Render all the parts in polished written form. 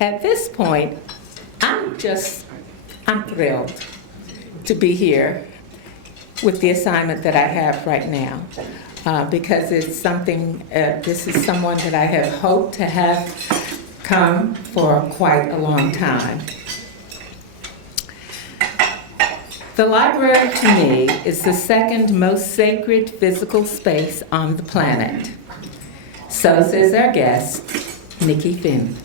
At this point, I'm thrilled to be here with the assignment that I have right now, because it's something, this is someone that I have hoped to have come for quite a long time. The library to me is the second most sacred physical space on the planet. So says our guest, Nikky Finney.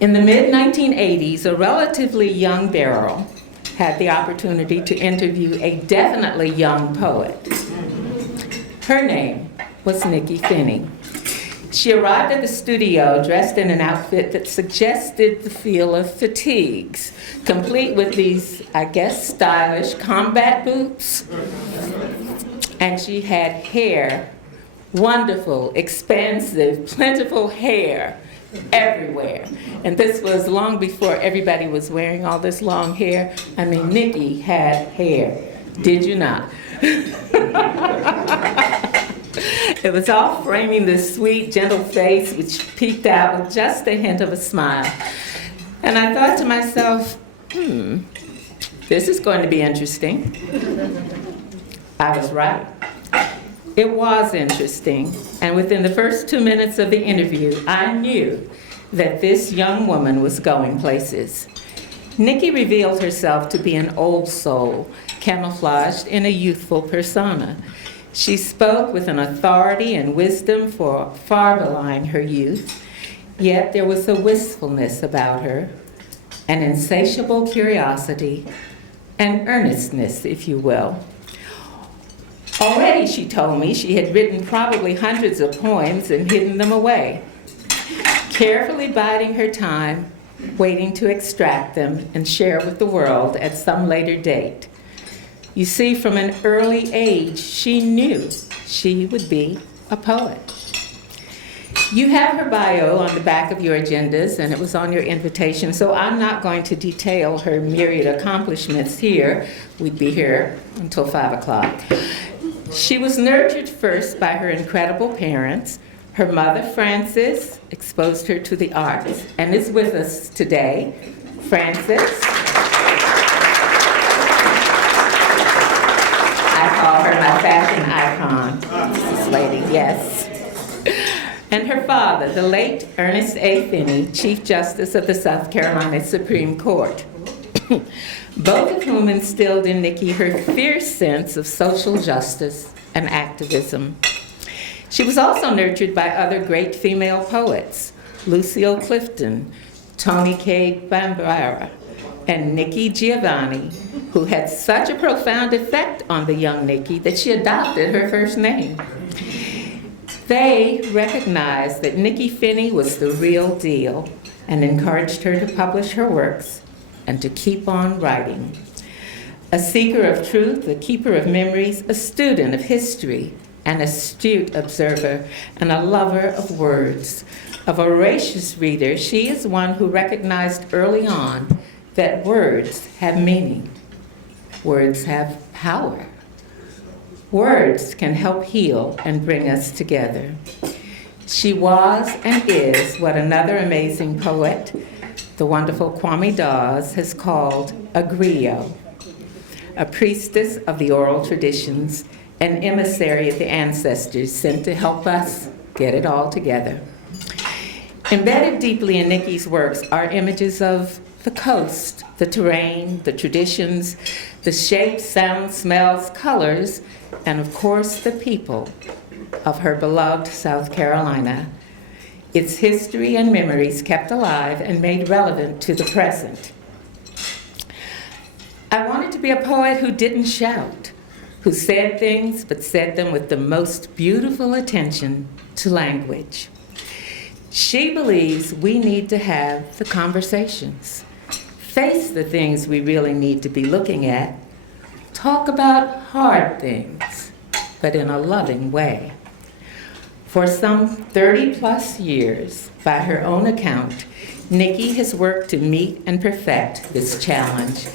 In the mid-1980s, a relatively young Beryl had the opportunity to interview a definitely young poet. Her name was Nikky Finney. She arrived at the studio dressed in an outfit that suggested the feel of fatigues, complete with these, I guess, stylish combat boots. And she had hair, wonderful, expansive, plentiful hair everywhere. And this was long before everybody was wearing all this long hair. I mean, Nikky had hair. Did you not? It was all framing this sweet, gentle face which peeked out with just a hint of a smile. And I thought to myself, this is going to be interesting. I was right. It was interesting, and within the first 2 minutes of the interview, I knew that this young woman was going places. Nikky revealed herself to be an old soul, camouflaged in a youthful persona. She spoke with an authority and wisdom far belying her youth, yet there was a wistfulness about her, an insatiable curiosity, an earnestness, if you will. Already, she told me, she had written probably hundreds of poems and hidden them away, carefully biding her time, waiting to extract them and share with the world at some later date. You see, from an early age, she knew she would be a poet. You have her bio on the back of your agendas, and it was on your invitation, so I'm not going to detail her myriad accomplishments here. We'd be here until 5 o'clock. She was nurtured first by her incredible parents. Her mother, Frances, exposed her to the arts and is with us today. Frances. I call her my fashion icon, this lady, yes. And her father, the late Ernest A. Finney, Chief Justice of the South Carolina Supreme Court. Both of whom instilled in Nikky her fierce sense of social justice and activism. She was also nurtured by other great female poets, Lucille Clifton, Toni Cade Bambara, and Nikki Giovanni, who had such a profound effect on the young Nikky that she adopted her first name. They recognized that Nikky Finney was the real deal and encouraged her to publish her works and to keep on writing. A seeker of truth, a keeper of memories, a student of history, an astute observer, and a lover of words. A voracious reader, she is one who recognized early on that words have meaning. Words have power. Words can help heal and bring us together. She was and is what another amazing poet, the wonderful Kwame Dawes, has called a griot, a priestess of the oral traditions, an emissary of the ancestors sent to help us get it all together. Embedded deeply in Nikky's works are images of the coast, the terrain, the traditions, the shapes, sounds, smells, colors, and of course the people of her beloved South Carolina. Its history and memories kept alive and made relevant to the present. I wanted to be a poet who didn't shout, who said things but said them with the most beautiful attention to language. She believes we need to have the conversations, face the things we really need to be looking at, talk about hard things, but in a loving way. For some 30-plus years, by her own account, Nikky has worked to meet and perfect this challenge,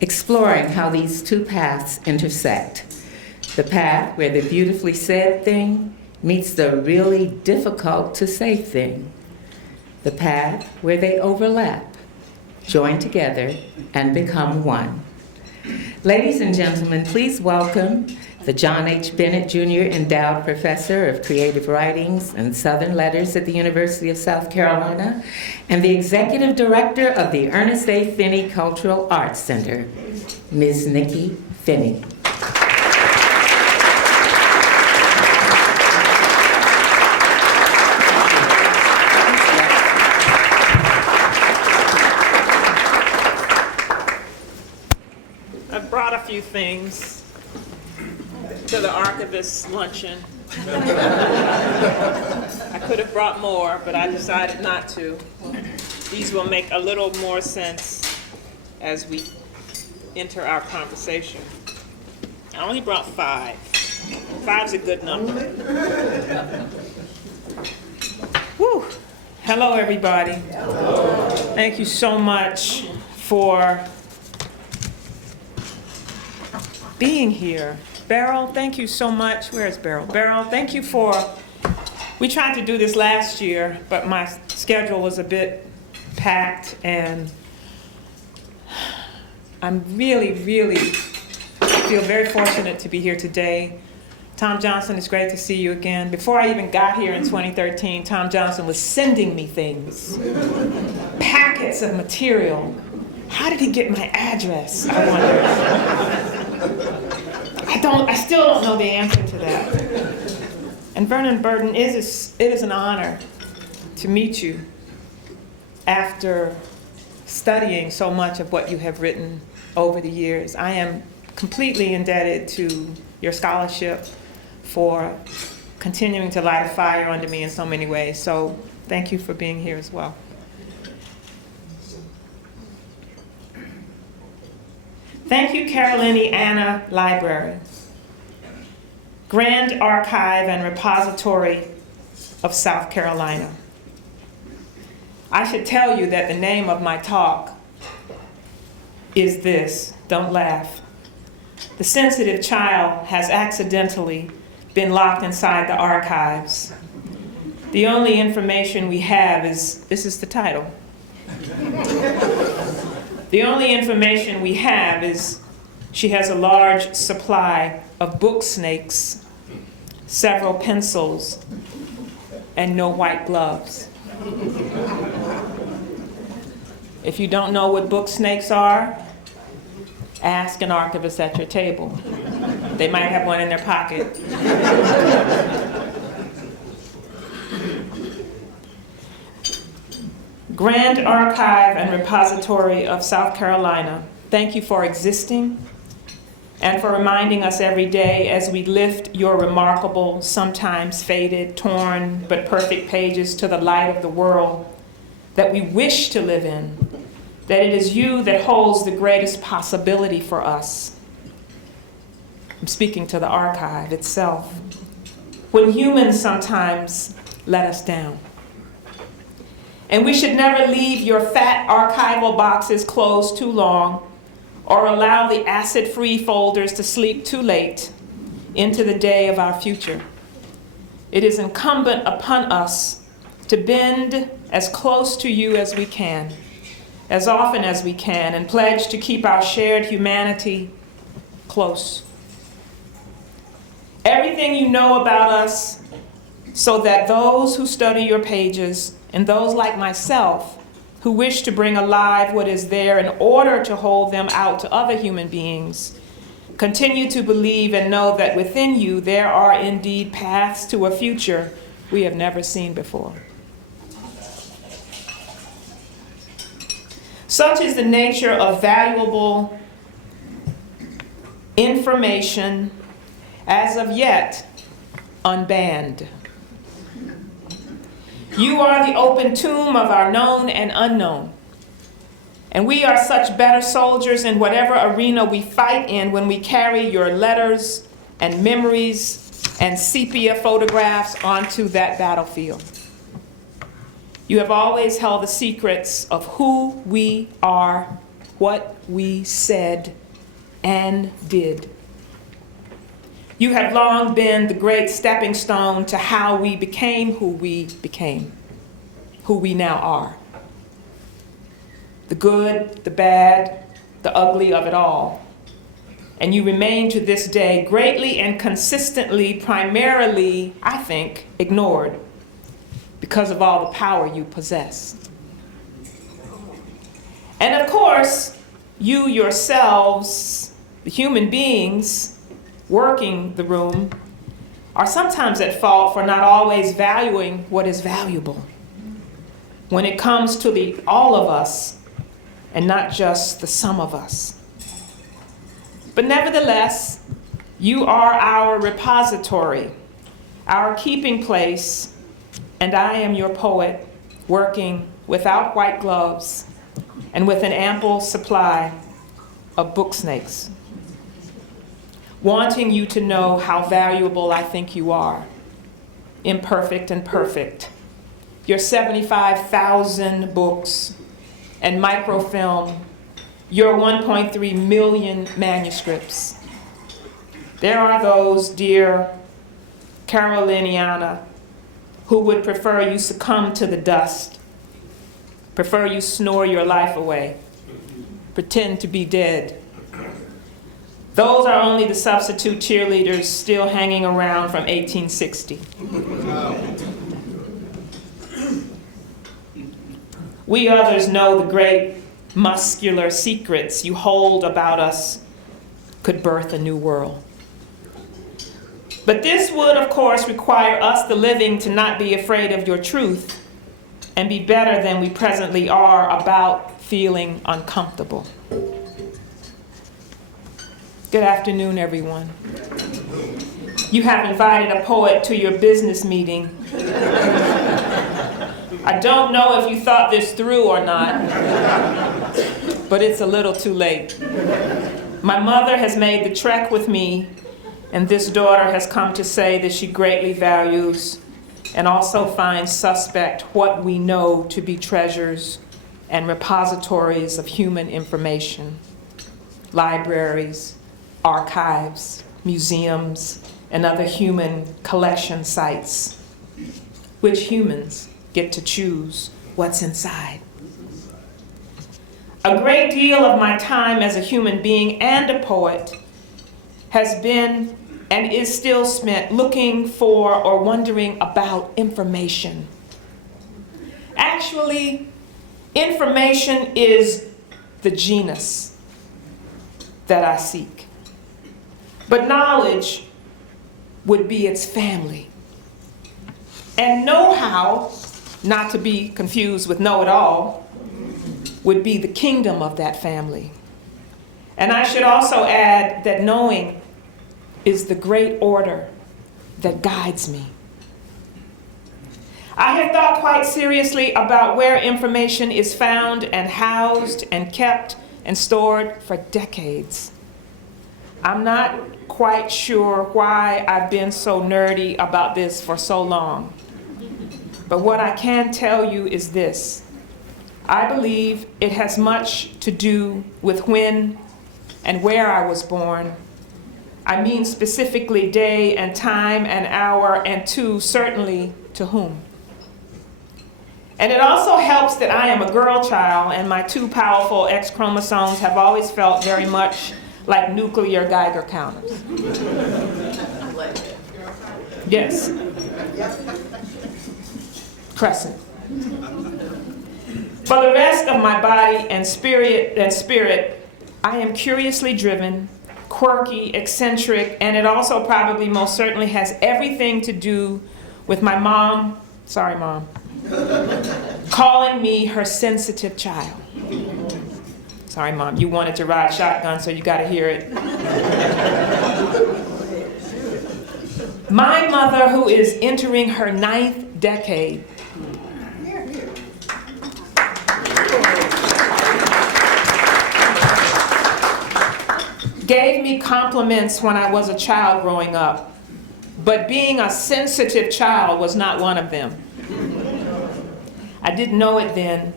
exploring how these two paths intersect. The path where the beautifully said thing meets the really difficult to say thing. the path where they overlap, join together, and become one. Ladies and gentlemen, please welcome the John H. Bennett Jr. Endowed Professor of Creative Writings and Southern Letters at the University of South Carolina, and the Executive Director of the Ernest A. Finney Cultural Arts Center, Ms. Nikky Finney. I brought a few things to the archivist's luncheon. I could have brought more, but I decided not to. These will make a little more sense as we enter our conversation. I only brought 5. 5's a good number. Woo. Hello, everybody. Hello. Thank you so much for being here. Beryl, thank you so much. Where's Beryl? Beryl, thank you for, we tried to do this last year, but my schedule was a bit packed, and I'm really feel very fortunate to be here today. Tom Johnson, it's great to see you again. Before I even got here in 2013, Tom Johnson was sending me things, packets of material. How did he get my address, I wonder? I still don't know the answer to that. And Vernon Burden, it is an honor to meet you after studying so much of what you have written over the years. I am completely indebted to your scholarship for continuing to light a fire under me in so many ways. So thank you for being here as well. Thank you, Caroliniana Library, Grand Archive and Repository of South Carolina. I should tell you that the name of my talk is this, don't laugh. The sensitive child has accidentally been locked inside the archives. The only information we have is, this is the title. The only information we have is she has a large supply of book snakes, several pencils, and no white gloves. If you don't know what book snakes are, ask an archivist at your table. They might have one in their pocket. Grand Archive and Repository of South Carolina, thank you for existing and for reminding us every day as we lift your remarkable, sometimes faded, torn, but perfect pages to the light of the world that we wish to live in, that it is you that holds the greatest possibility for us. I'm speaking to the archive itself. When humans sometimes let us down. And we should never leave your fat archival boxes closed too long or allow the acid-free folders to sleep too late into the day of our future. It is incumbent upon us to bend as close to you as we can, as often as we can, and pledge to keep our shared humanity close. Everything you know about us, so that those who study your pages and those like myself who wish to bring alive what is there in order to hold them out to other human beings, continue to believe and know that within you there are indeed paths to a future we have never seen before. Such is the nature of valuable information as of yet unbanned. You are the open tomb of our known and unknown. And we are such better soldiers in whatever arena we fight in when we carry your letters and memories and sepia photographs onto that battlefield. You have always held the secrets of who we are, what we said and did. You have long been the great stepping stone to how we became who we became. who we now are. The good, the bad, the ugly of it all. And you remain to this day greatly and consistently, primarily, I think, ignored because of all the power you possess. And of course, you yourselves, the human beings working the room, are sometimes at fault for not always valuing what is valuable when it comes to all of us and not just the some of us. But nevertheless, you are our repository, our keeping place, and I am your poet working without white gloves and with an ample supply of book snakes, wanting you to know how valuable I think you are, imperfect and perfect. Your 75,000 books and microfilm, your 1.3 million manuscripts. There are those, dear Caroliniana, who would prefer you succumb to the dust, prefer you snore your life away, pretend to be dead. Those are only the substitute cheerleaders still hanging around from 1860. We others know the great muscular secrets you hold about us could birth a new world. But this would, of course, require us, the living, to not be afraid of your truth and be better than we presently are about feeling uncomfortable. Good afternoon, everyone. You have invited a poet to your business meeting. I don't know if you thought this through or not, but it's a little too late. My mother has made the trek with me, and this daughter has come to say that she greatly values and also finds suspect what we know to be treasures and repositories of human information, libraries, archives, museums, and other human collection sites, which humans get to choose what's inside. A great deal of my time as a human being and a poet has been and is still spent looking for or wondering about information. Actually, information is the genus that I seek. But knowledge would be its family. And know-how, not to be confused with know-it-all, would be the kingdom of that family. And I should also add that knowing is the great order that guides me. I have thought quite seriously about where information is found and housed and kept and stored for decades. I'm not quite sure why I've been so nerdy about this for so long. But what I can tell you is this. I believe it has much to do with when and where I was born. I mean specifically day and time and hour, and certainly to whom. And it also helps that I am a girl child, and my 2 powerful X chromosomes have always felt very much like nuclear Geiger counters. Yes. Crescent. For the rest of my body and spirit, I am curiously driven, quirky, eccentric, and it also probably most certainly has everything to do with my mom, sorry mom, calling me her sensitive child. Sorry mom, you wanted to ride shotgun, so you gotta hear it. My mother, who is entering her 9th decade, gave me compliments when I was a child growing up, but being a sensitive child was not one of them. I didn't know it then,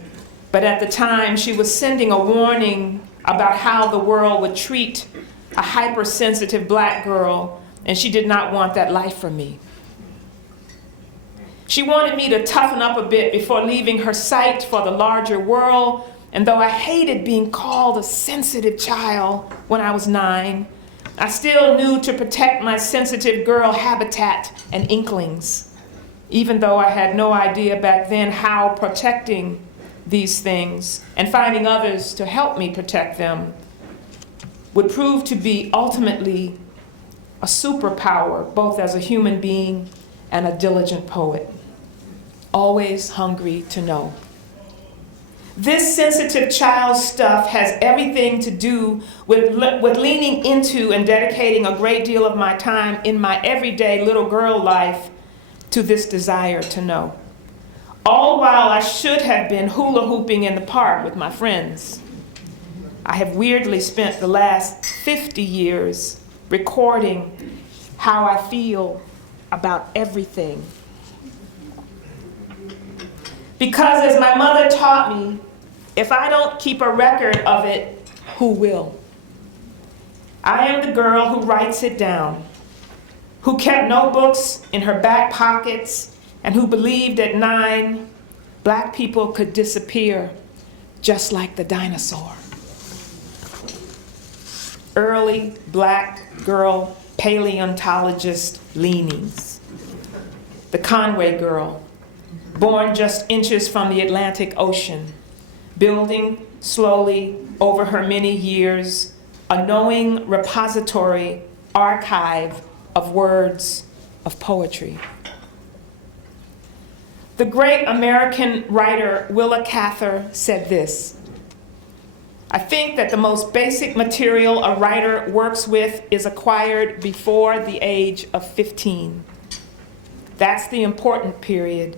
but at the time she was sending a warning about how the world would treat a hypersensitive black girl, and she did not want that life for me. She wanted me to toughen up a bit before leaving her sight for the larger world, and though I hated being called a sensitive child when I was 9, I still knew to protect my sensitive girl habitat and inklings, even though I had no idea back then how protecting these things and finding others to help me protect them would prove to be ultimately a superpower, both as a human being and a diligent poet, always hungry to know. This sensitive child stuff has everything to do with leaning into and dedicating a great deal of my time in my everyday little girl life to this desire to know. All while I should have been hula hooping in the park with my friends. I have weirdly spent the last 50 years recording how I feel about everything. Because as my mother taught me, if I don't keep a record of it, who will? I am the girl who writes it down, who kept notebooks in her back pockets, and who believed at 9, Black people could disappear just like the dinosaur. Early Black girl paleontologist leanings. The Conway girl, born just inches from the Atlantic Ocean, building slowly over her many years a knowing repository archive of words of poetry. The great American writer Willa Cather said this: I think that the most basic material a writer works with is acquired before the age of 15. That's the important period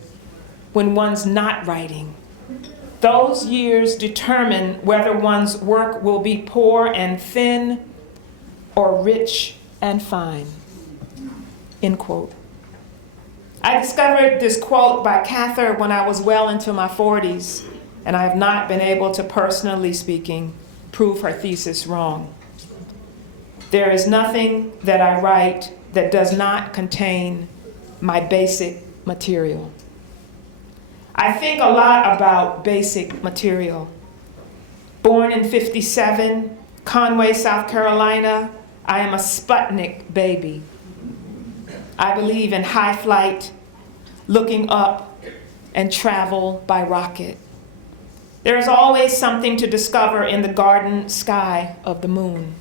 when one's not writing. Those years determine whether one's work will be poor and thin or rich and fine. End quote. I discovered this quote by Cather when I was well into my 40s, and I have not been able to, personally speaking, prove her thesis wrong. There is nothing that I write that does not contain my basic material. I think a lot about basic material. Born in '57, Conway, South Carolina, I am a Sputnik baby. I believe in high flight, looking up, and travel by rocket. There is always something to discover in the garden sky of the moon.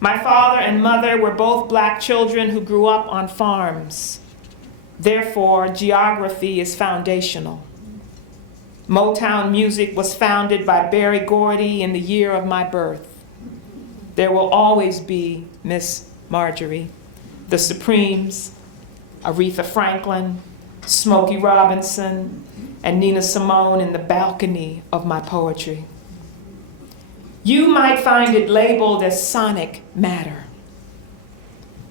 My father and mother were both Black children who grew up on farms. Therefore, geography is foundational. Motown music was founded by Berry Gordy in the year of my birth. There will always be Miss Marjorie, the Supremes, Aretha Franklin, Smokey Robinson, and Nina Simone in the balcony of my poetry. You might find it labeled as sonic matter.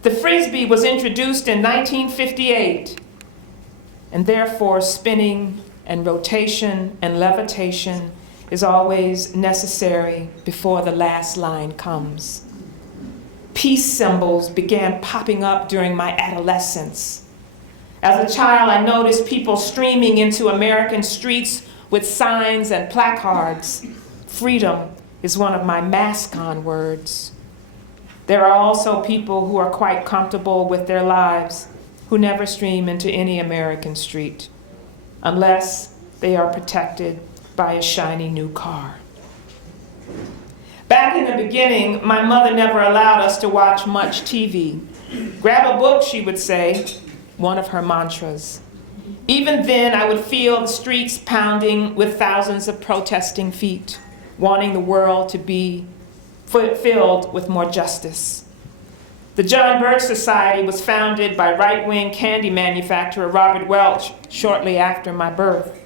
The Frisbee was introduced in 1958, and therefore spinning and rotation and levitation is always necessary before the last line comes. Peace symbols began popping up during my adolescence. As a child, I noticed people streaming into American streets with signs and placards. Freedom is one of my mascon words. There are also people who are quite comfortable with their lives who never stream into any American street unless they are protected by a shiny new car. Back in the beginning, my mother never allowed us to watch much TV. Grab a book, she would say, one of her mantras. Even then, I would feel the streets pounding with thousands of protesting feet, wanting the world to be filled with more justice. The John Birch Society was founded by right-wing candy manufacturer Robert Welch shortly after my birth.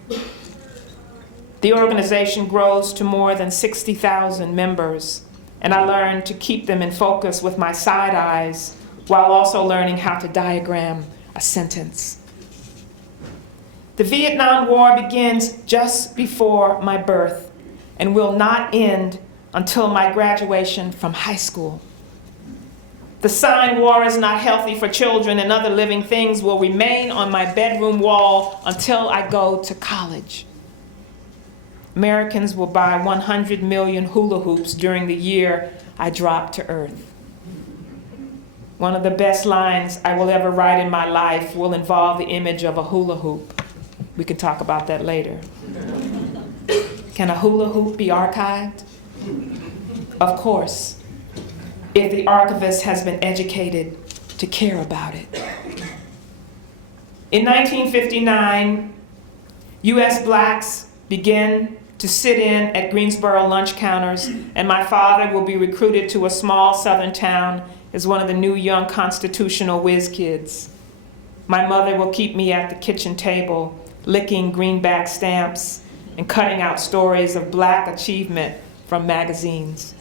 The organization grows to more than 60,000 members, and I learned to keep them in focus with my side eyes while also learning how to diagram a sentence. The Vietnam War begins just before my birth and will not end until my graduation from high school. The sign "War is not healthy for children and other living things" will remain on my bedroom wall until I go to college. Americans will buy 100 million hula hoops during the year I drop to earth. One of the best lines I will ever write in my life will involve the image of a hula hoop. We can talk about that later. Can a hula hoop be archived? Of course, if the archivist has been educated to care about it. In 1959, U.S. blacks began to sit in at Greensboro lunch counters, and my father will be recruited to a small southern town as one of the new young constitutional whiz kids. My mother will keep me at the kitchen table, licking greenback stamps and cutting out stories of black achievement from magazines.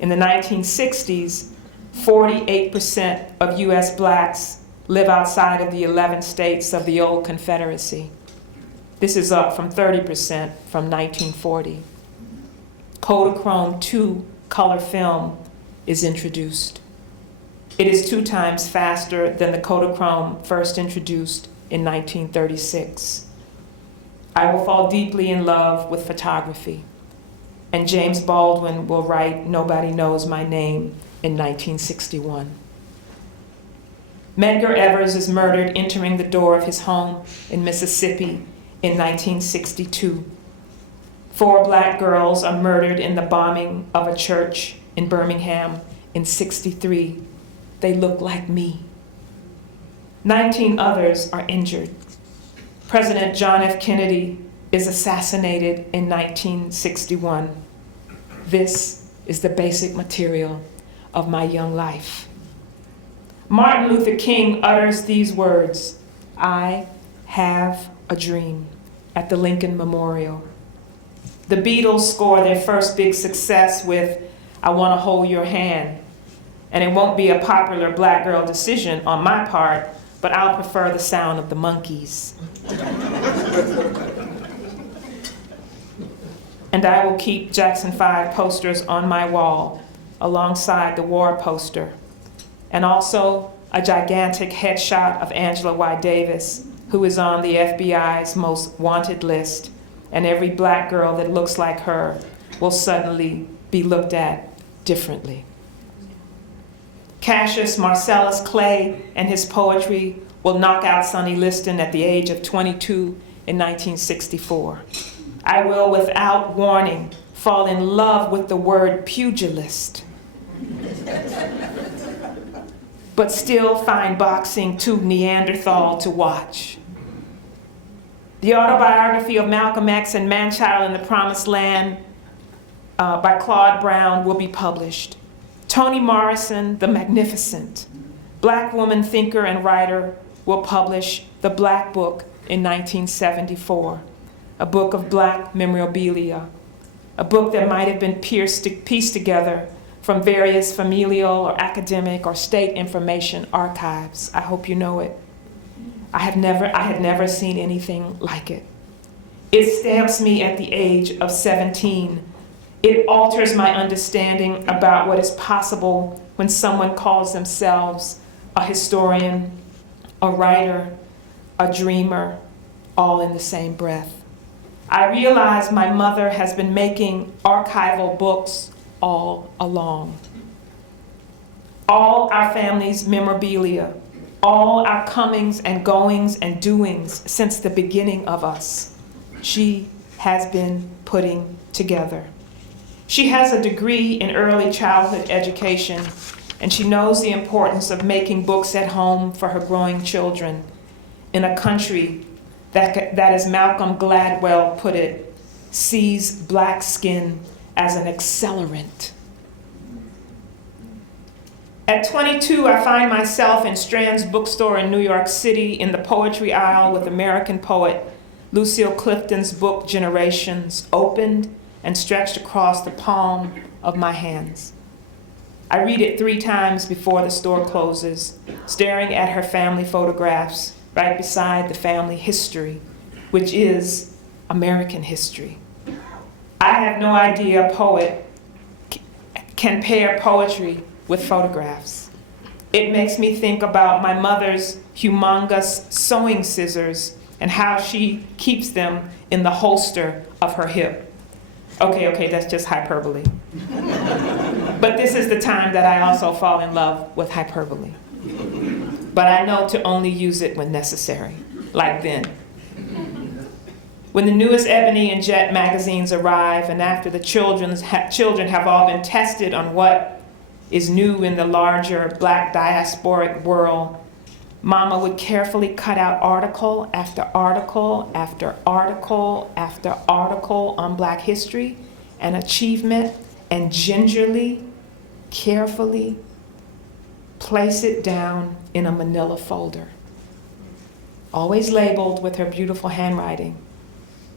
In the 1960s, 48% of US blacks live outside of the 11 states of the old Confederacy. This is up from 30% from 1940. Kodachrome 2 color film is introduced. It is 2 times faster than the Kodachrome first introduced in 1936. I will fall deeply in love with photography, and James Baldwin will write "Nobody Knows My Name" in 1961. Medgar Evers is murdered entering the door of his home in Mississippi in 1962. 4 black girls are murdered in the bombing of a church in Birmingham in '63. They look like me. 19 others are injured. President John F. Kennedy is assassinated in 1961. This is the basic material of my young life. Martin Luther King utters these words, "I have a dream," at the Lincoln Memorial. The Beatles score their first big success with "I Want to Hold Your Hand," and it won't be a popular black girl decision on my part, but I'll prefer the sound of the Monkees. And I will keep Jackson 5 posters on my wall alongside the war poster, and also a gigantic headshot of Angela Y. Davis, who is on the FBI's most wanted list, and every black girl that looks like her will suddenly be looked at differently. Cassius Marcellus Clay and his poetry will knock out Sonny Liston at the age of 22 in 1964. I will, without warning, fall in love with the word pugilist, but still find boxing too Neanderthal to watch. The autobiography of Malcolm X and Man-Child in the Promised Land by Claude Brown will be published. Toni Morrison, the Magnificent, black woman thinker and writer, will publish The Black Book in 1974, a book of black memorabilia, a book that might have been pieced together from various familial or academic or state information archives. I hope you know it. I had never seen anything like it. It stamps me at the age of 17. It alters my understanding about what is possible when someone calls themselves a historian, a writer, a dreamer, all in the same breath. I realize my mother has been making archival books all along. All our family's memorabilia, all our comings and goings and doings since the beginning of us, she has been putting together. She has a degree in early childhood education, and she knows the importance of making books at home for her growing children in a country that, as Malcolm Gladwell put it, sees black skin as an accelerant. At 22, I find myself in Strand's bookstore in New York City in the poetry aisle with American poet Lucille Clifton's book Generations opened and stretched across the palm of my hands. I read it 3 times before the store closes, staring at her family photographs right beside the family history, which is American history. I have no idea a poet can pair poetry with photographs. It makes me think about my mother's humongous sewing scissors and how she keeps them in the holster of her hip. Okay, that's just hyperbole. But this is the time that I also fall in love with hyperbole. But I know to only use it when necessary, like then. When the newest Ebony and Jet magazines arrive, and after the children have all been tested on what is new in the larger Black diasporic world, Mama would carefully cut out article after article after article after article on Black history and achievement, and gingerly, carefully place it down in a manila folder, always labeled with her beautiful handwriting.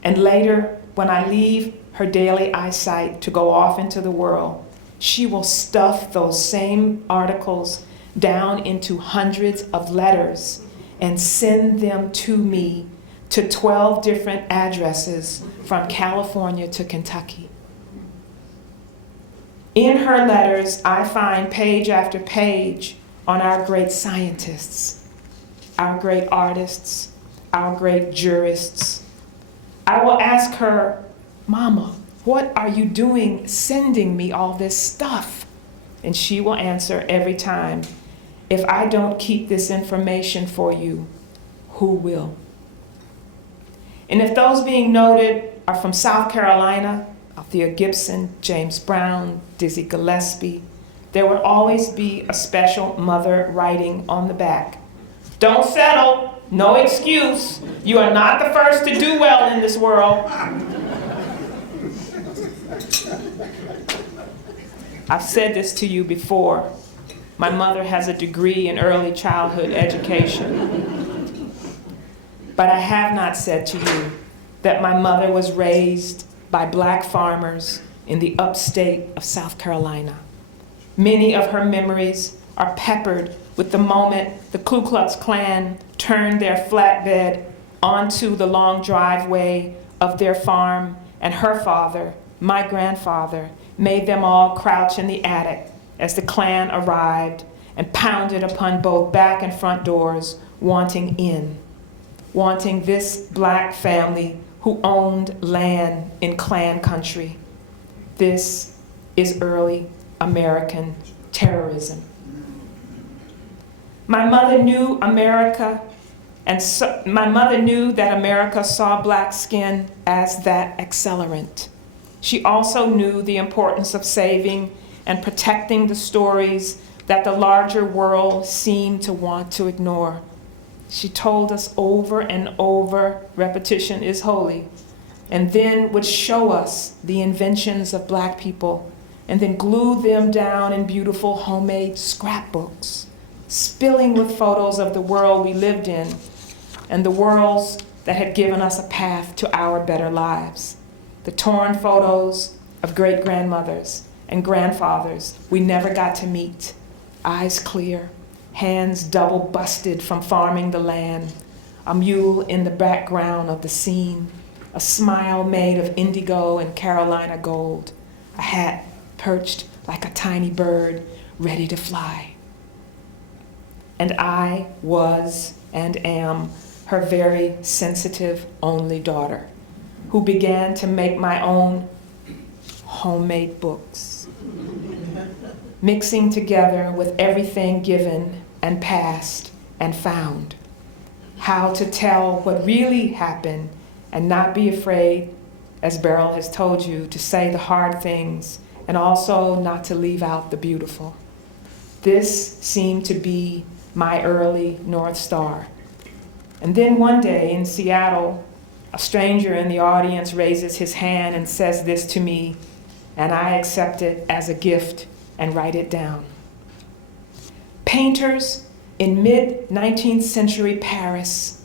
And later, when I leave her daily eyesight to go off into the world, she will stuff those same articles down into hundreds of letters and send them to me to 12 different addresses from California to Kentucky. In her letters, I find page after page on our great scientists, our great artists, our great jurists. I will ask her, Mama, what are you doing sending me all this stuff? And she will answer every time, if I don't keep this information for you, who will? And if those being noted are from South Carolina, Althea Gibson, James Brown, Dizzy Gillespie, there would always be a special mother writing on the back. Don't settle. No excuse. You are not the first to do well in this world. I've said this to you before. My mother has a degree in early childhood education. But I have not said to you that my mother was raised by Black farmers in the upstate of South Carolina. Many of her memories are peppered with the moment the Ku Klux Klan turned their flatbed onto the long driveway of their farm, and her father, my grandfather, made them all crouch in the attic as the Klan arrived and pounded upon both back and front doors, wanting in, wanting this Black family who owned land in Klan country. This is early American terrorism. My mother knew America, and my mother knew that America saw Black skin as that accelerant. She also knew the importance of saving and protecting the stories that the larger world seemed to want to ignore. She told us over and over, repetition is holy, and then would show us the inventions of Black people, and then glue them down in beautiful homemade scrapbooks, spilling with photos of the world we lived in and the worlds that had given us a path to our better lives. The torn photos of great-grandmothers and grandfathers we never got to meet, eyes clear, hands double busted from farming the land, a mule in the background of the scene, a smile made of indigo and Carolina gold, a hat perched like a tiny bird ready to fly. And I was and am her very sensitive only daughter, who began to make my own homemade books, mixing together with everything given and passed and found, how to tell what really happened and not be afraid, as Beryl has told you, to say the hard things and also not to leave out the beautiful. This seemed to be my early North Star. And then one day in Seattle, a stranger in the audience raises his hand and says this to me, and I accept it as a gift and write it down. Painters in mid-19th century Paris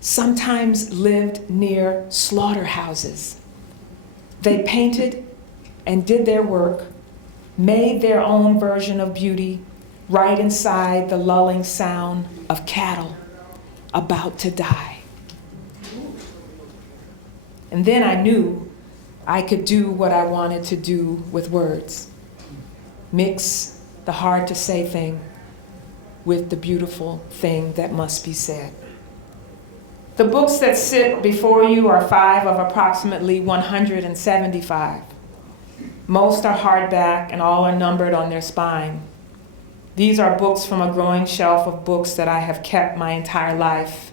sometimes lived near slaughterhouses. They painted and did their work, made their own version of beauty right inside the lulling sound of cattle about to die. And then I knew I could do what I wanted to do with words. Mix the hard to say thing with the beautiful thing that must be said. The books that sit before you are 5 of approximately 175. Most are hardback and all are numbered on their spine. These are books from a growing shelf of books that I have kept my entire life.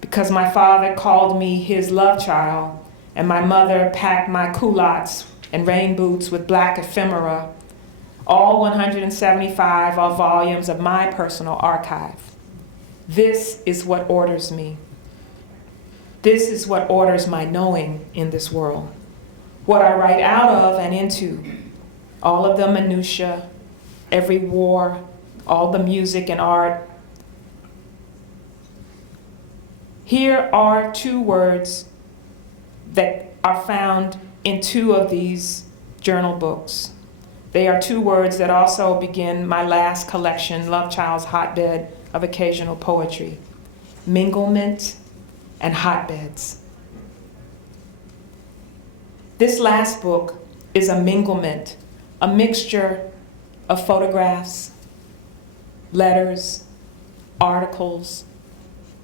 Because my father called me his love child, and my mother packed my culottes and rain boots with black ephemera, all 175 are volumes of my personal archive. This is what orders me. This is what orders my knowing in this world. What I write out of and into, all of the minutiae, every war, all the music and art. Here are 2 words that are found in 2 of these journal books. They are 2 words that also begin my last collection, Love Child's Hotbed of Occasional Poetry: minglement and hotbeds. This last book is a minglement, a mixture of photographs, letters, articles,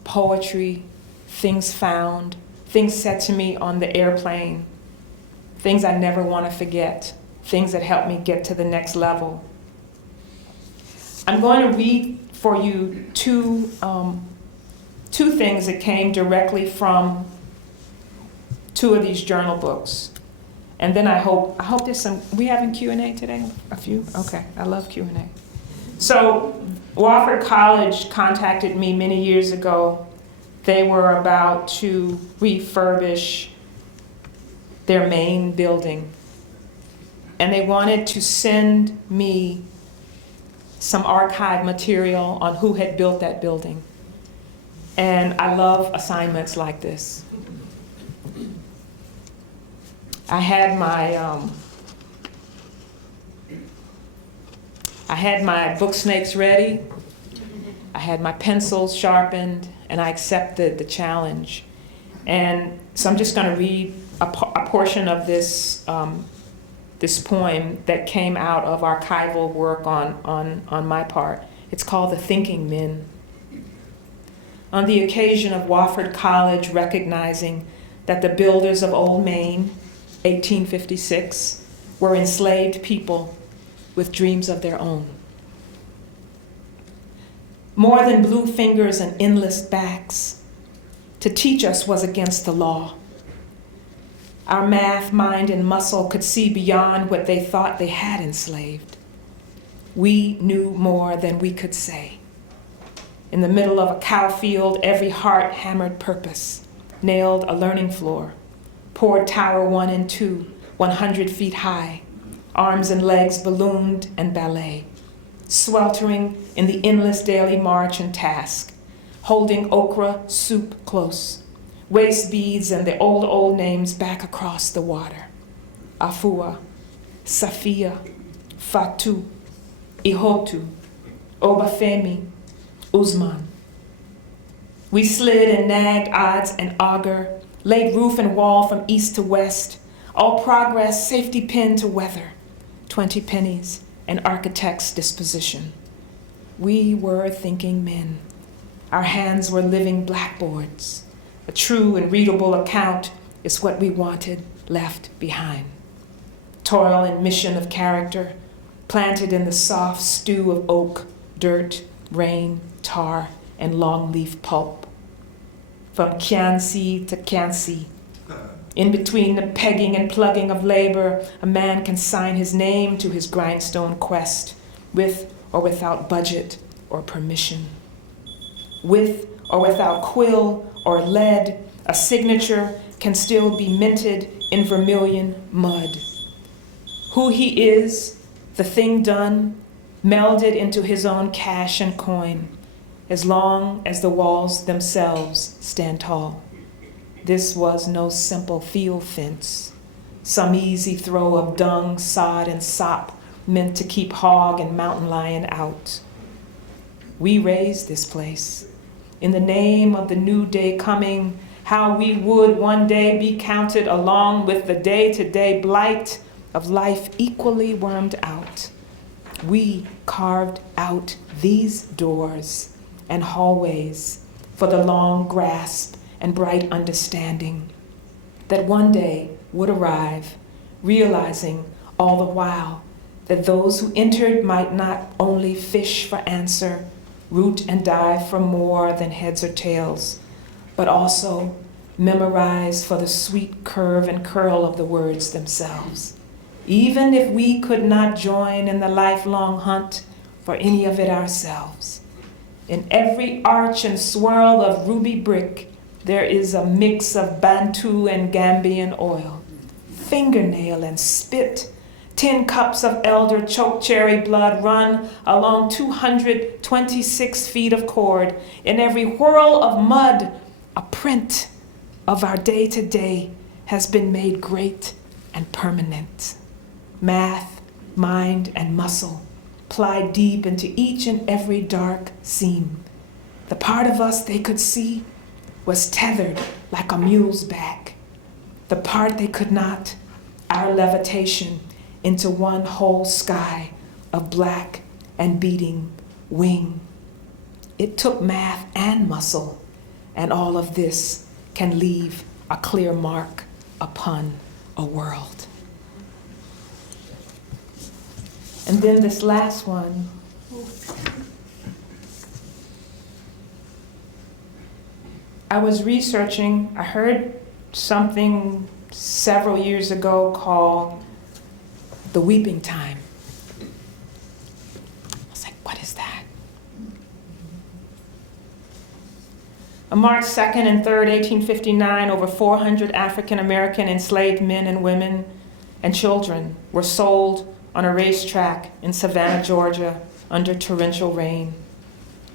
poetry, things found, things said to me on the airplane, things I never want to forget, things that help me get to the next level. I'm going to read for you two things that came directly from 2 of these journal books. And then I hope there's some, we having Q&A today? A few? Okay, I love Q&A. So Wofford College contacted me many years ago. They were about to refurbish their main building. And they wanted to send me some archive material on who had built that building. And I love assignments like this. I had my book snakes ready. I had my pencils sharpened, and I accepted the challenge. And so I'm just going to read a portion of this this poem that came out of archival work on my part. It's called The Thinking Men. On the occasion of Wofford College recognizing that the builders of Old Main, 1856, were enslaved people with dreams of their own. More than blue fingers and endless backs, to teach us was against the law. Our math, mind, and muscle could see beyond what they thought they had enslaved. We knew more than we could say. In the middle of a cow field, every heart hammered purpose, nailed a learning floor, poured Tower 1 and 2, 100 feet high, arms and legs ballooned and ballet, sweltering in the endless daily march and task, holding okra soup close, waist beads and the old names back across the water. Afua, Safia, Fatu, Ihotu, Obafemi, Usman. We slid and nagged odds and augur, laid roof and wall from east to west, all progress safety pin to weather, 20 pennies, an architect's disposition. We were thinking men. Our hands were living blackboards. A true and readable account is what we wanted left behind. Toil and mission of character, planted in the soft stew of oak, dirt, rain, tar, and longleaf pulp. From Kiansi to Kiansi, in between the pegging and plugging of labor, a man can sign his name to his grindstone quest, with or without budget or permission. With or without quill or lead, a signature can still be minted in vermilion mud. Who he is, the thing done, melded into his own cash and coin, as long as the walls themselves stand tall. This was no simple field fence, some easy throw of dung, sod, and sop meant to keep hog and mountain lion out. We raised this place in the name of the new day coming, how we would one day be counted along with the day-to-day blight of life equally wormed out. we carved out these doors and hallways for the long grasp and bright understanding that one day would arrive, realizing all the while that those who entered might not only fish for answer, root and dive for more than heads or tails, but also memorize for the sweet curve and curl of the words themselves. Even if we could not join in the lifelong hunt for any of it ourselves. In every arch and swirl of ruby brick, there is a mix of Bantu and Gambian oil, fingernail and spit. 10 cups of elder chokecherry blood run along 226 feet of cord. In every whirl of mud, a print of our day-to-day has been made great and permanent. Math, mind, and muscle plied deep into each and every dark seam. The part of us they could see was tethered like a mule's back. The part they could not, our levitation into one whole sky of black and beating wing. It took math and muscle, and all of this can leave a clear mark upon a world. And then this last one. I was researching, I heard something several years ago called the weeping time. I was like, what is that? On March 2nd and 3rd, 1859, over 400 African American enslaved men and women and children were sold on a racetrack in Savannah, Georgia, under torrential rain.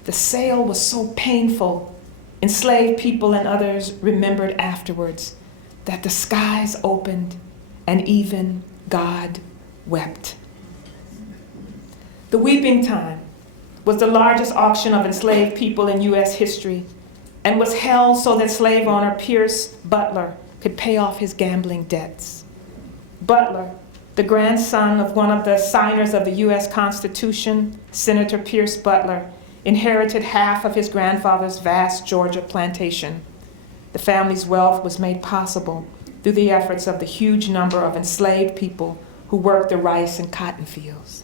The sale was so painful, enslaved people and others remembered afterwards that the skies opened and even God wept. The Weeping Time was the largest auction of enslaved people in U.S. history and was held so that slave owner Pierce Butler could pay off his gambling debts. Butler, the grandson of one of the signers of the U.S. Constitution, Senator Pierce Butler, inherited half of his grandfather's vast Georgia plantation. The family's wealth was made possible through the efforts of the huge number of enslaved people who worked the rice and cotton fields.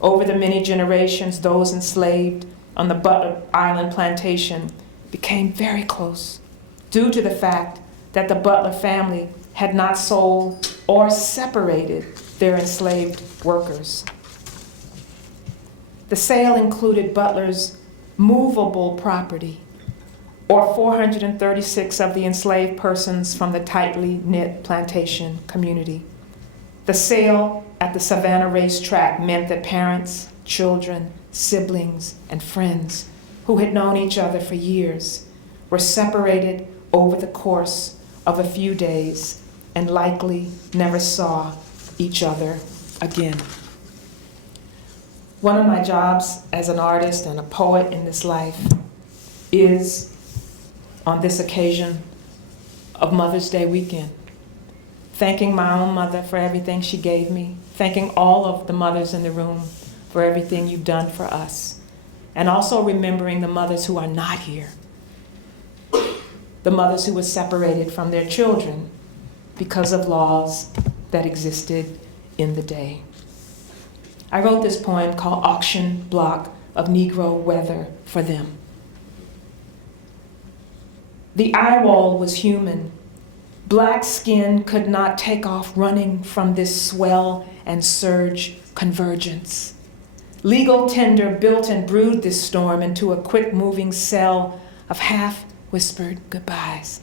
Over the many generations, those enslaved on the Butler Island plantation became very close due to the fact that the Butler family had not sold or separated their enslaved workers. The sale included Butler's movable property, or 436 of the enslaved persons from the tightly knit plantation community. The sale at the Savannah racetrack meant that parents, children, siblings, and friends who had known each other for years were separated over the course of a few days and likely never saw each other again. One of my jobs as an artist and a poet in this life is, on this occasion of Mother's Day weekend, thanking my own mother for everything she gave me, thanking all of the mothers in the room for everything you've done for us, and also remembering the mothers who are not here, the mothers who were separated from their children because of laws that existed in the day. I wrote this poem called Auction Block of Negro Weather for them. The eye wall was human. Black skin could not take off running from this swell and surge convergence. Legal tender built and brewed this storm into a quick-moving cell of half-whispered goodbyes.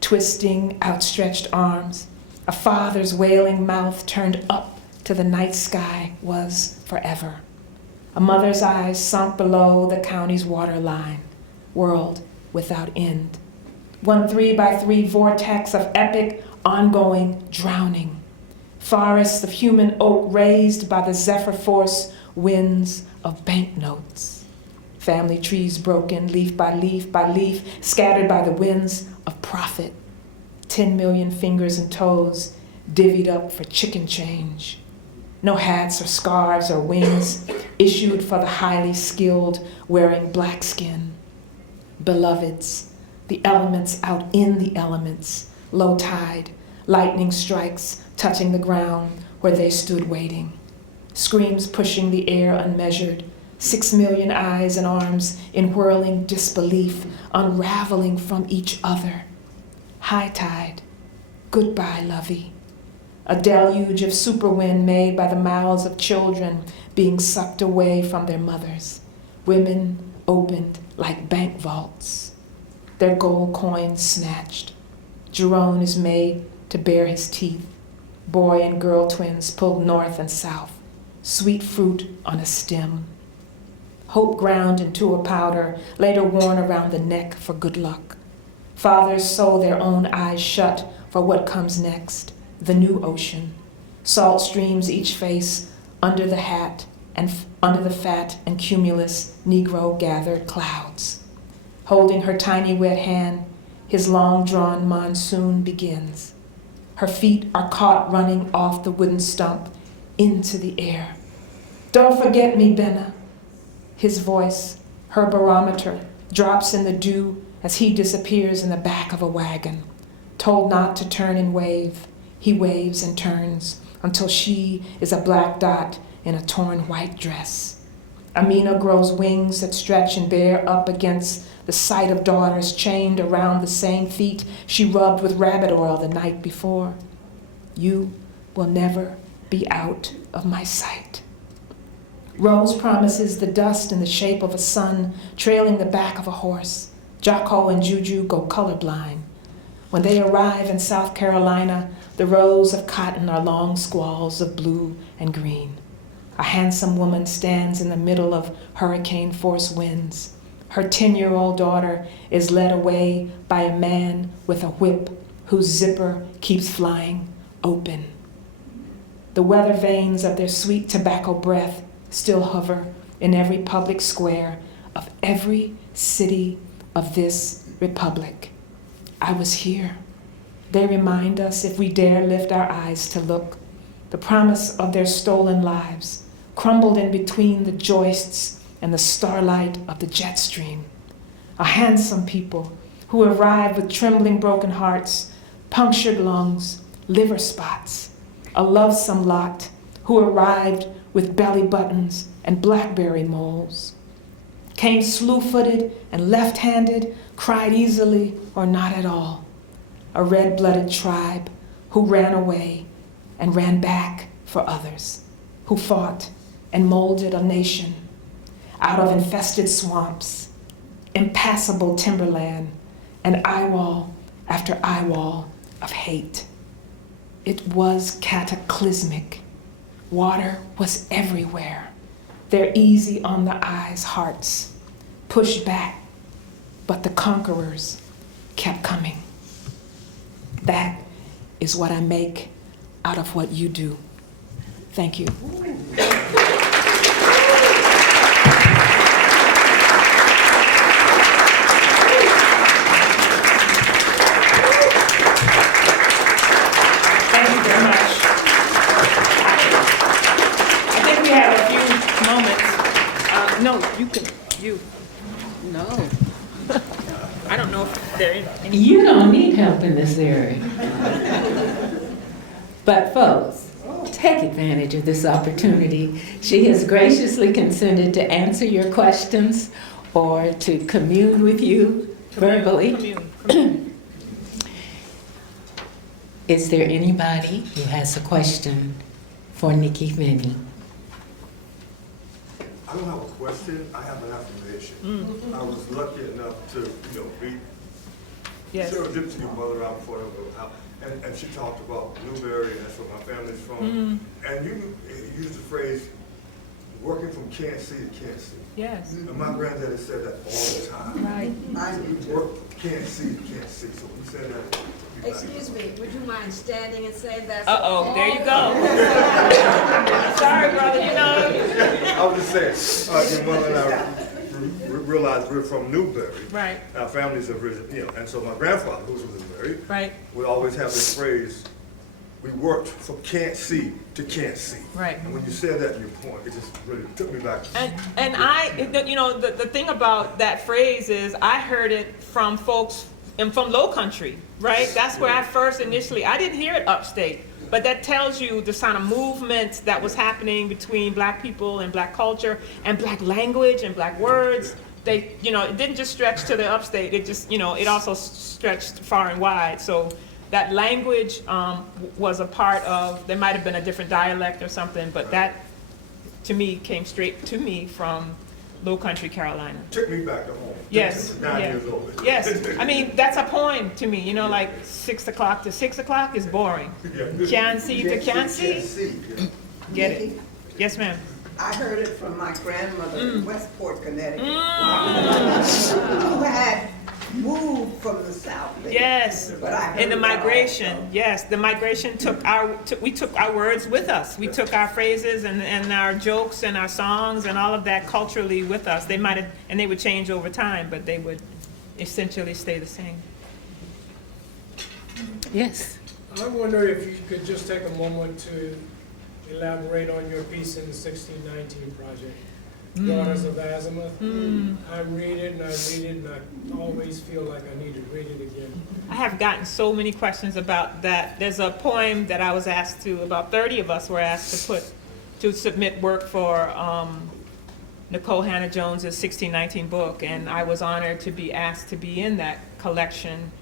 Twisting, outstretched arms, a father's wailing mouth turned up to the night sky was forever. A mother's eyes sunk below the county's water line, world without end. One 3x3 vortex of epic, ongoing drowning. Forests of human oak raised by the zephyr force winds of banknotes. Family trees broken, leaf by leaf by leaf, scattered by the winds of profit. 10 million fingers and toes divvied up for chicken change. no hats or scarves or wings issued for the highly skilled wearing black skin. Beloveds, the elements out in the elements, low tide, lightning strikes touching the ground where they stood waiting. Screams pushing the air unmeasured, 6 million eyes and arms in whirling disbelief, unraveling from each other. High tide, goodbye, lovey. A deluge of superwind made by the mouths of children being sucked away from their mothers. Women opened like bank vaults, their gold coins snatched. Jerome is made to bare his teeth. Boy and girl twins pulled north and south. Sweet fruit on a stem. Hope ground into a powder, later worn around the neck for good luck. Fathers sew their own eyes shut for what comes next, the new ocean. Salt streams each face under the hat and under the fat and cumulus Negro gathered clouds. Holding her tiny wet hand, his long-drawn monsoon begins. Her feet are caught running off the wooden stump into the air. Don't forget me, Benna. His voice, her barometer, drops in the dew as he disappears in the back of a wagon. Told not to turn and wave, he waves and turns until she is a black dot in a torn white dress. Amina grows wings that stretch and bear up against the sight of daughters chained around the same feet she rubbed with rabbit oil the night before. You will never be out of my sight. Rose promises the dust in the shape of a sun trailing the back of a horse. Jocko and Juju go colorblind. When they arrive in South Carolina, the rows of cotton are long squalls of blue and green. A handsome woman stands in the middle of hurricane-force winds. Her 10-year-old daughter is led away by a man with a whip whose zipper keeps flying open. The weather vanes of their sweet tobacco breath still hover in every public square of every city of this republic. I was here. They remind us, if we dare lift our eyes to look, the promise of their stolen lives crumbled in between the joists and the starlight of the jet stream. A handsome people who arrived with trembling broken hearts, punctured lungs, liver spots. A lovesome lot who arrived with belly buttons and blackberry moles. Came slew-footed and left-handed, cried easily or not at all. A red-blooded tribe who ran away and ran back for others, who fought and molded a nation out of infested swamps, impassable timberland, and eyewall after eyewall of hate. It was cataclysmic. Water was everywhere. Their easy on the eyes hearts pushed back, but the conquerors kept coming. That is what I make out of what you do. Thank you. No, No. I don't know if there any. You don't need help in this area. But folks, take advantage of this opportunity. She has graciously consented to answer your questions or to commune with you verbally. Commune. Is there anybody who has a question for Nikky Finney? I don't have a question, I have an affirmation. I was lucky enough to, meet Yes. serendipity your mother out before I go out. And she talked about Newberry, and that's where my family's from. And you used the phrase, working from can't see to can't see. Yes. And my granddaddy said that all the time. Right. Work, can't see, can't see. So when you said that, Excuse me, would you mind standing and saying that? Uh-oh, there you go. Sorry, brother, I was just saying, your mother and I realized we're from Newberry. Right. Our family's original, and so my grandfather, who was from Newberry, Right. would always have this phrase, we worked from can't see to can't see. Right. And when you said that in your point, it just really took me back. And the thing about that phrase is I heard it from folks from Low Country, right? That's where I first initially, I didn't hear it upstate, but that tells you the kind of movement that was happening between black people and black culture and black language and black words. They, it didn't just stretch to the upstate, it just, it also stretched far and wide. So that language was a part of, there might have been a different dialect or something, but that, to me, came straight to me from Low Country, Carolina. Took me back to home. Yes. 9 Yeah. years old. Yes. I mean, that's a poem to me, like 6 o'clock to 6 o'clock is boring. Can't see to can't see, get it. Yes, ma'am. I heard it from my grandmother in Westport, Connecticut, who had moved from the South. Yes, But I heard in the it all. migration, yes, the migration we took our words with us. We took our phrases and our jokes and our songs and all of that culturally with us. They might have, and they would change over time, but they would essentially stay the same. Yes. I wonder if you could just take a moment to elaborate on your piece in the 1619 project, Daughters of Azimuth. I read it and I read it and I always feel like I need to read it again. I have gotten so many questions about that. There's a poem that I was asked to, about 30 of us were asked to submit work for Nicole Hannah-Jones's 1619 book, and I was honored to be asked to be in that collection.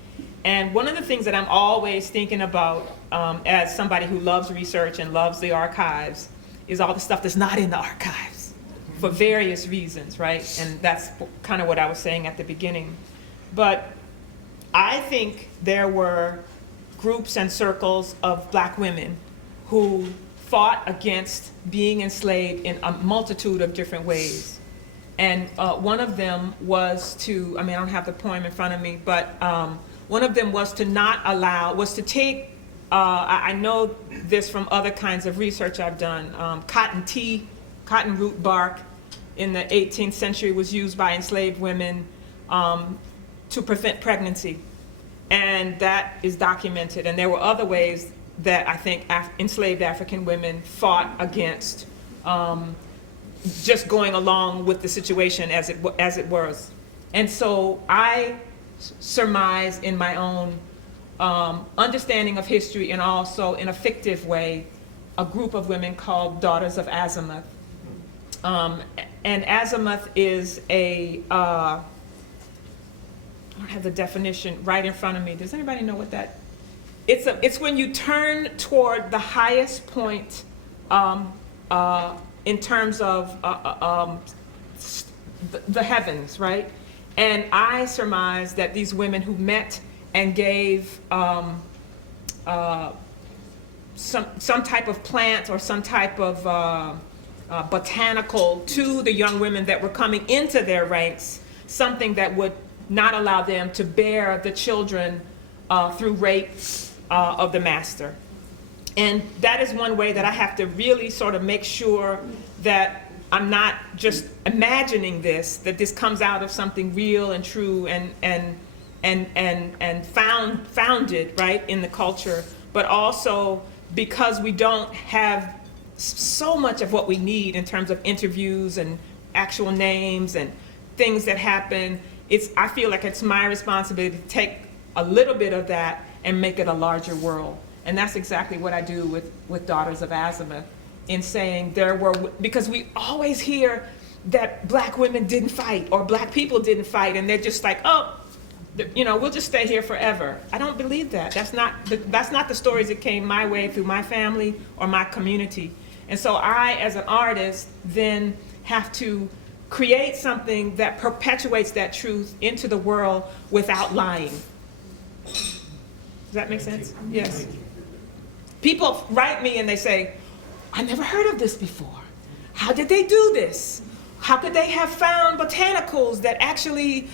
And one of the things that I'm always thinking about as somebody who loves research and loves the archives is all the stuff that's not in the archives for various reasons, right? And that's kind of what I was saying at the beginning. But I think there were groups and circles of black women who fought against being enslaved in a multitude of different ways. And one of them was to, I don't have the poem in front of me, but one of them was to take, I know this from other kinds of research I've done, cotton root bark in the 18th century was used by enslaved women to prevent pregnancy. And that is documented. And there were other ways that I think enslaved African women fought against just going along with the situation as it was. And so I surmise in my own understanding of history and also in a fictive way, a group of women called Daughters of Azimuth. And azimuth is I don't have the definition right in front of me. Does anybody know what that? It's when you turn toward the highest point in terms of the heavens, right? And I surmise that these women who met and gave some type of plant or some type of botanical to the young women that were coming into their ranks, something that would not allow them to bear the children through rape of the master. And that is one way that I have to really sort of make sure that I'm not just imagining this, that this comes out of something real and true and founded, right, in the culture, but also because we don't have so much of what we need in terms of interviews and actual names and things that happen. I feel like it's my responsibility to take a little bit of that and make it a larger world. And that's exactly what I do with Daughters of Azimuth, in saying because we always hear that black women didn't fight or black people didn't fight, and they're just like, oh, we'll just stay here forever. I don't believe that. That's not the stories that came my way through my family or my community. And so I, as an artist, then have to create something that perpetuates that truth into the world without lying. Does that make sense? Yes. People write me and they say, I never heard of this before. How did they do this? How could they have found botanicals that actually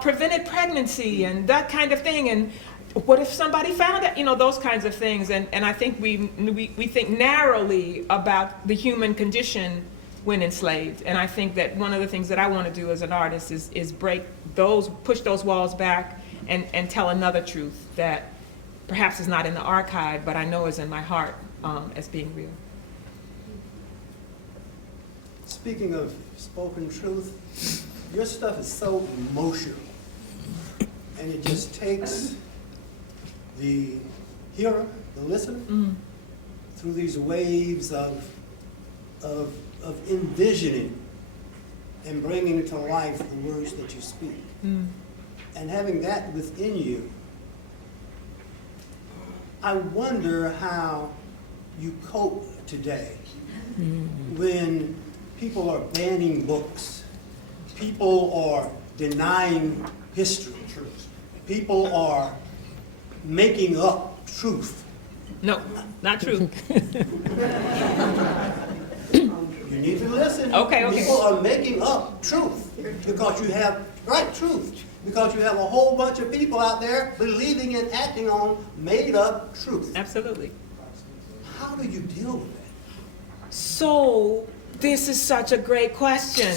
prevented pregnancy and that kind of thing? And what if somebody found it? Those kinds of things. And I think we think narrowly about the human condition when enslaved. And I think that one of the things that I want to do as an artist is push those walls back and tell another truth, that perhaps is not in the archive, but I know is in my heart as being real. Speaking of spoken truth, your stuff is so emotional, and it just takes the hearer, the listener, through these waves of envisioning and bringing to life the words that you speak. And having that within you, I wonder how you cope today when people are banning books, people are denying history, people are making up truth. No, not true. You need to listen. Okay. People are making up truth because you have, truth. Because you have a whole bunch of people out there believing and acting on made up truth. Absolutely. How do you deal with that? So, this is such a great question.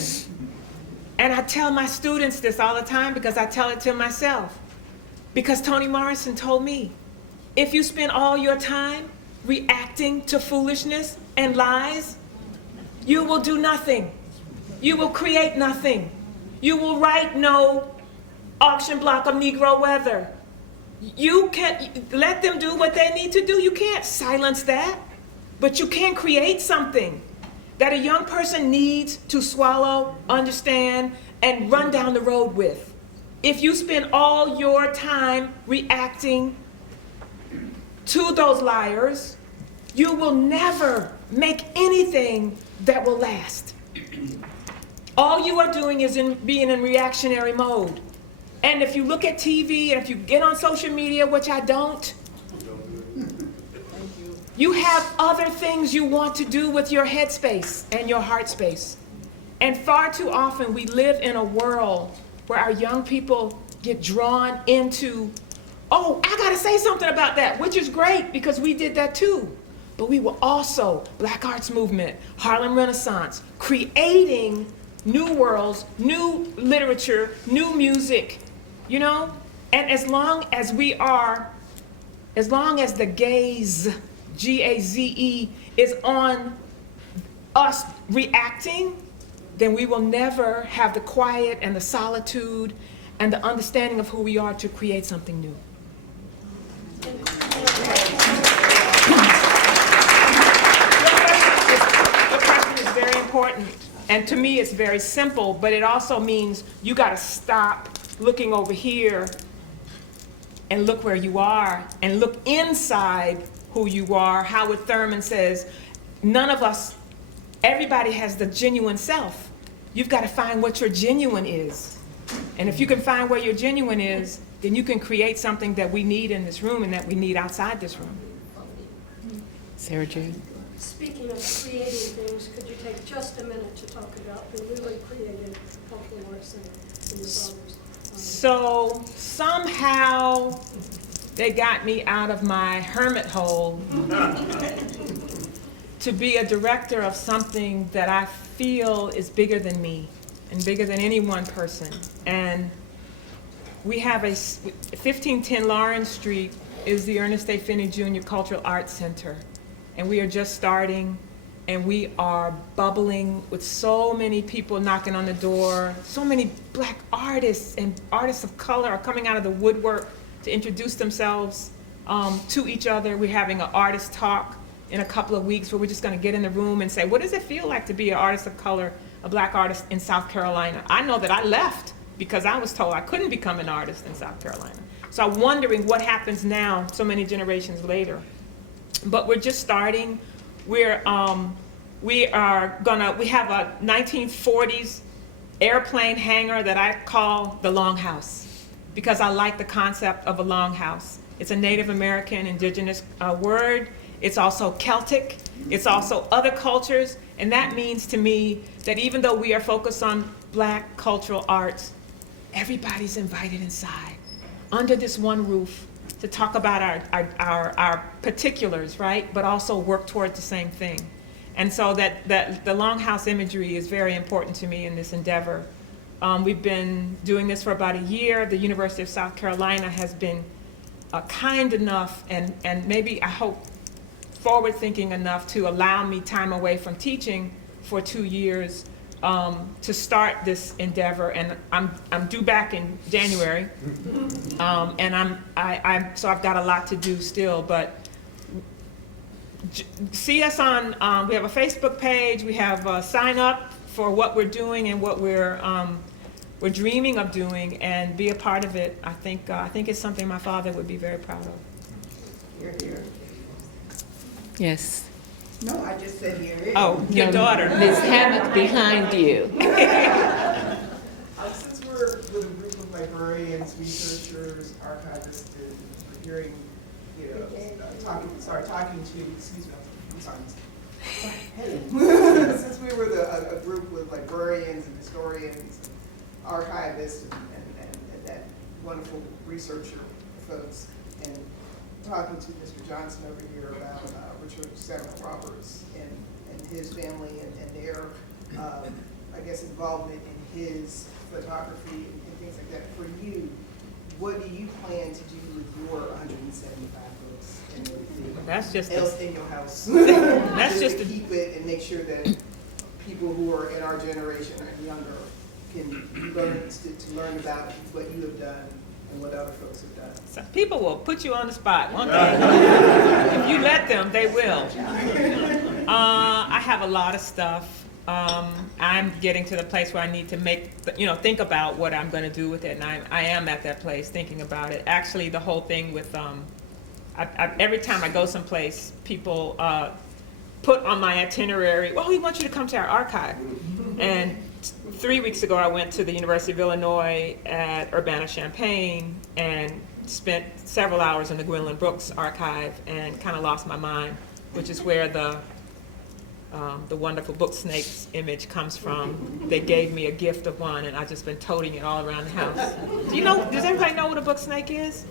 And I tell my students this all the time because I tell it to myself. Because Toni Morrison told me, if you spend all your time reacting to foolishness and lies, you will do nothing. You will create nothing. You will write no auction block of Negro weather. You can't let them do what they need to do. You can't silence that. But you can create something that a young person needs to swallow, understand, and run down the road with. If you spend all your time reacting to those liars, you will never make anything that will last. All you are doing is being in reactionary mode. And if you look at TV and if you get on social media, which I don't, you have other things you want to do with your head space and your heart space. And far too often we live in a world where our young people get drawn into, oh, I gotta say something about that, which is great because we did that too. But we were also, Black Arts Movement, Harlem Renaissance, creating new worlds, new literature, new music, you know? And as long as the gaze, G-A-Z-E, is on us reacting, then we will never have the quiet and the solitude and the understanding of who we are to create something new. Your question is very important. And to me, it's very simple, but it also means you got to stop looking over here and look where you are and look inside who you are. Howard Thurman says, none of us, everybody has the genuine self. You've got to find what your genuine is. And if you can find where your genuine is, then you can create something that we need in this room and that we need outside this room. Sarah Jane. Speaking of creating things, could you take just a minute to talk about the newly created Cultural Arts Center in your father's? So somehow they got me out of my hermit hole to be a director of something that I feel is bigger than me and bigger than any one person. And we have 1510 Lawrence Street is the Ernest A. Finney Jr. Cultural Arts Center. And we are just starting, and we are bubbling with so many people knocking on the door. So many Black artists and artists of color are coming out of the woodwork to introduce themselves to each other. We're having an artist talk in a couple of weeks where we're just gonna get in the room and say, what does it feel like to be an artist of color, a Black artist in South Carolina? I know that I left because I was told I couldn't become an artist in South Carolina. So I'm wondering what happens now, so many generations later. But we're just starting. We have a 1940s airplane hangar that I call the Longhouse because I like the concept of a longhouse. It's a Native American indigenous word. It's also Celtic. It's also other cultures. And that means to me that even though we are focused on Black cultural arts, everybody's invited inside under this one roof to talk about our particulars, right? But also work toward the same thing. And so that the Longhouse imagery is very important to me in this endeavor. We've been doing this for about a year. The University of South Carolina has been kind enough and maybe I hope forward-thinking enough to allow me time away from teaching for 2 years to start this endeavor, and I'm due back in January, and so I've got a lot to do still. But see us on. We have a Facebook page. We have sign up for what we're doing and what we're dreaming of doing, and be a part of it. I think it's something my father would be very proud of. Here, here. Yes. No, I just said here, here. Oh, your daughter. Ms. Hammock behind you. Since we're with a group of librarians, researchers, archivists, and we're hearing, talking to, excuse me, I'm sorry. Since we were a group with librarians and historians, archivists, and that wonderful researcher folks, and talking to Mr. Johnson over here about Richard Samuel Roberts and his family and their, I guess, involvement in his photography and things like that. For you, what do you plan to do with your 175 books and everything That's just else in your house? That's just to keep it and make sure that people who are in our generation and younger can learn to learn about what you have done and what other folks have done. So people will put you on the spot, won't they? If you let them, they will. I have a lot of stuff. I'm getting to the place where I need to think about what I'm going to do with it, and I am at that place thinking about it. Actually, the whole thing with every time I go someplace, people put on my itinerary, well, we want you to come to our archive. And 3 weeks ago, I went to the University of Illinois at Urbana-Champaign and spent several hours in the Gwendolyn Brooks archive and kind of lost my mind, which is where the wonderful book snakes image comes from. They gave me a gift of one, and I've just been toting it all around the house. Does everybody know what a book snake is?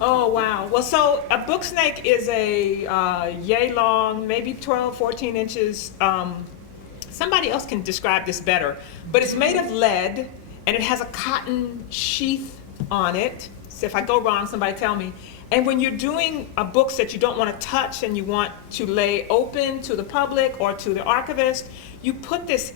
Oh, wow. Well, so a book snake is a yay long, maybe 12, 14 inches. Somebody else can describe this better, but it's made of lead, and it has a cotton sheath on it. So if I go wrong, somebody tell me. And when you're doing books that you don't want to touch and you want to lay open to the public or to the archivist, you put this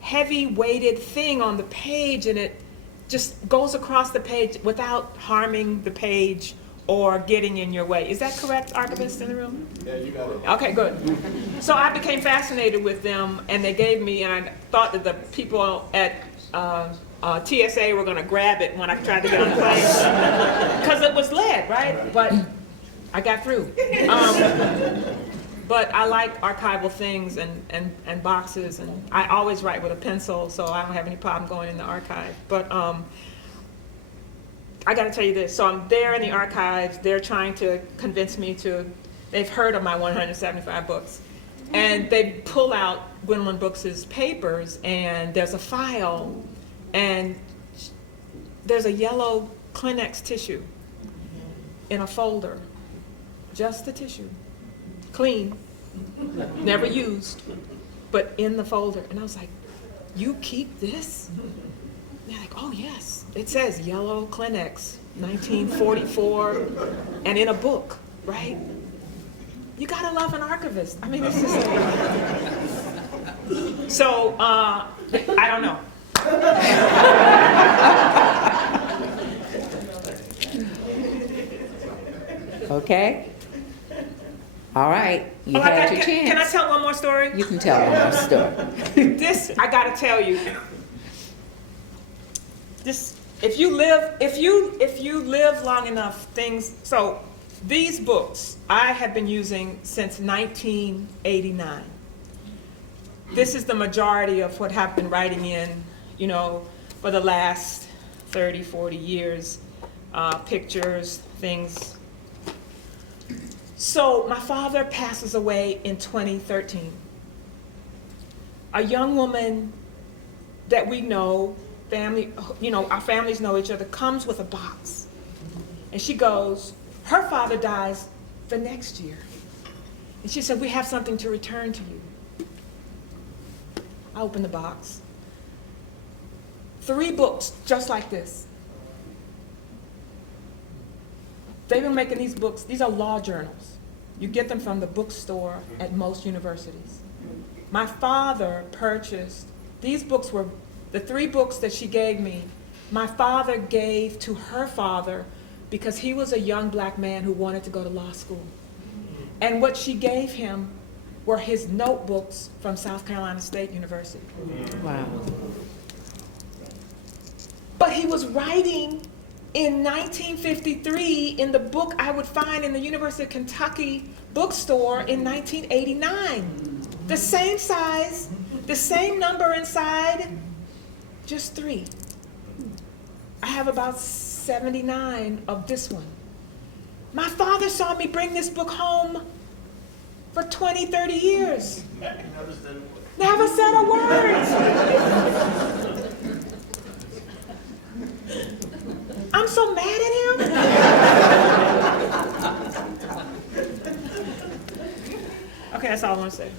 heavy weighted thing on the page, and it just goes across the page without harming the page or getting in your way. Is that correct, archivists in the room? Yeah, you got it. Okay, good. So I became fascinated with them, and they gave me, and I thought that the people at TSA were going to grab it when I tried to get on the plane, because it was lead, right? But I got through. But I like archival things and boxes, and I always write with a pencil, so I don't have any problem going in the archive. But I got to tell you this. So I'm there in the archives. They're trying to convince me they've heard of my 175 books. And they pull out Gwendolyn Brooks's papers, and there's a file, and there's a yellow Kleenex tissue in a folder. Just the tissue. Clean. Never used. But in the folder. And I was like, you keep this? And they're like, oh, yes. It says yellow Kleenex, 1944, and in a book, right? You gotta love an archivist. I mean, it's just... So, I don't know. Okay. All right. You had your chance. Can I tell one more story? You can tell one more story. This, I gotta tell you. This, if you live long enough, so these books I have been using since 1989. This is the majority of what I've been writing in, for the last 30, 40 years, pictures, things. So my father passes away in 2013. A young woman that we know, family, our families know each other, comes with a box. And she goes, her father dies the next year. And she said, we have something to return to you. I opened the box. 3 books just like this. They've been making these books. These are law journals. You get them from the bookstore at most universities. My father purchased, these books were, the 3 books that she gave me, my father gave to her father because he was a young black man who wanted to go to law school. And what she gave him were his notebooks from South Carolina State University. Wow. But he was writing in 1953 in the book I would find in the University of Kentucky bookstore in 1989. The same size, the same number inside, just 3. I have about 79 of this one. My father saw me bring this book home for 20, 30 years. Never said a word. I'm so mad at him. Okay, that's all I want to say.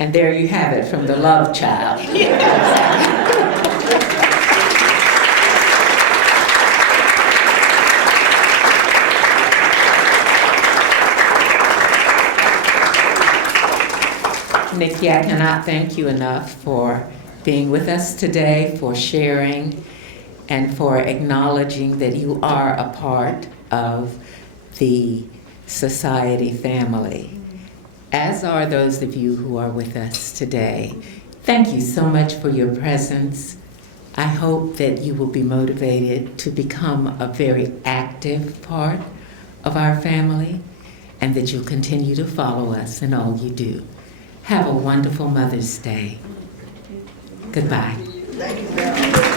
And there you have it from the love child. Nikky, I cannot thank you enough for being with us today, for sharing, and for acknowledging that you are a part of the society family, as are those of you who are with us today. Thank you so much for your presence. I hope that you will be motivated to become a very active part of our family, and that you'll continue to follow us in all you do. Have a wonderful Mother's Day. Goodbye. Thank you, Beryl.